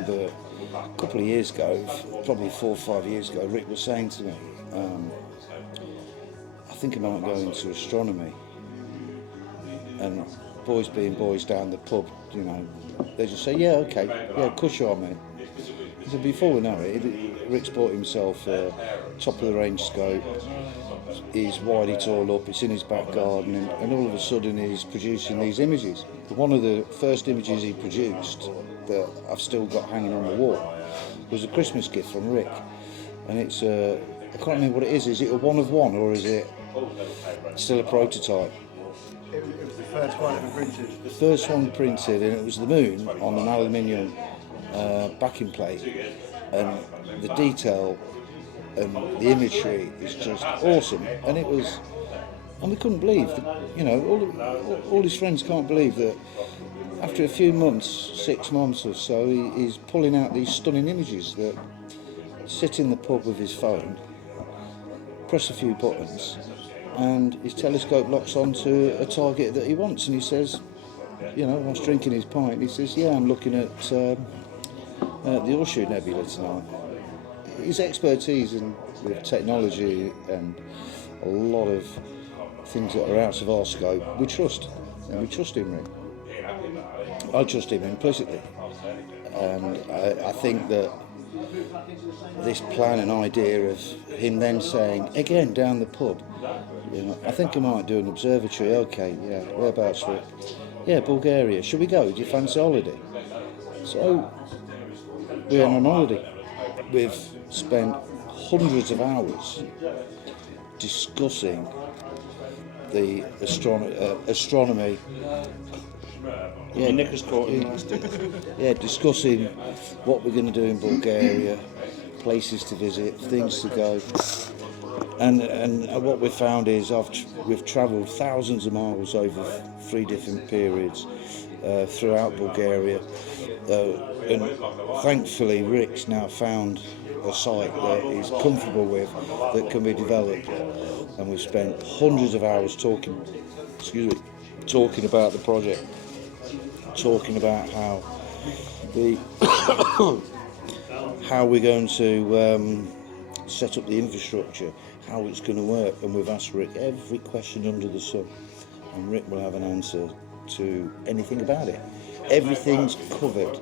remember a couple of years ago, probably 4 or 5 years ago, Rick was saying to me, I think I might go into astronomy. And boys being boys down the pub, you know, they just say, yeah, okay, yeah, of course you are, mate. So before we know it, Rick's bought himself a top of the range scope. He's wired it all up, it's in his back garden, and all of a sudden he's producing these images. One of the first images he produced that I've still got hanging on the wall was a Christmas gift from Rick, and it's I can't remember what it is. Is it a one of one, or is it still a prototype? It was the first one ever printed. The first one printed, and it was the moon on an aluminium backing plate, and the detail and the imagery is just awesome. And it was, and we couldn't believe that, you know, all his friends can't believe that after a few months, 6 months or so, he's pulling out these stunning images that sit in the pub with his phone, press a few buttons, and his telescope locks onto a target that he wants. And he says, you know, whilst drinking his pint, he says, yeah, I'm looking at the Horseshoe Nebula tonight. His expertise with technology and a lot of things that are out of our scope, we trust. And we trust him, Rick. I trust him implicitly. And I think that this plan and idea of him then saying, again, down the pub, you know, I think I might do an observatory. Okay, yeah, whereabouts, Rick? Yeah, Bulgaria. Should we go? Do you fancy holiday? So we're on holiday. We've spent hundreds of hours discussing the astronomy. Yeah, Nicholas caught him last day. Yeah, discussing what we're going to do in Bulgaria, places to visit, things to go. And what we've found is we've travelled thousands of miles over 3 different periods throughout Bulgaria. And thankfully Rick's now found a site that he's comfortable with, that can be developed. And we've spent hundreds of hours talking about the project, talking about how how we're going to set up the infrastructure, how it's going to work. And we've asked Rick every question under the sun, and Rick will have an answer to anything about it. Everything's covered.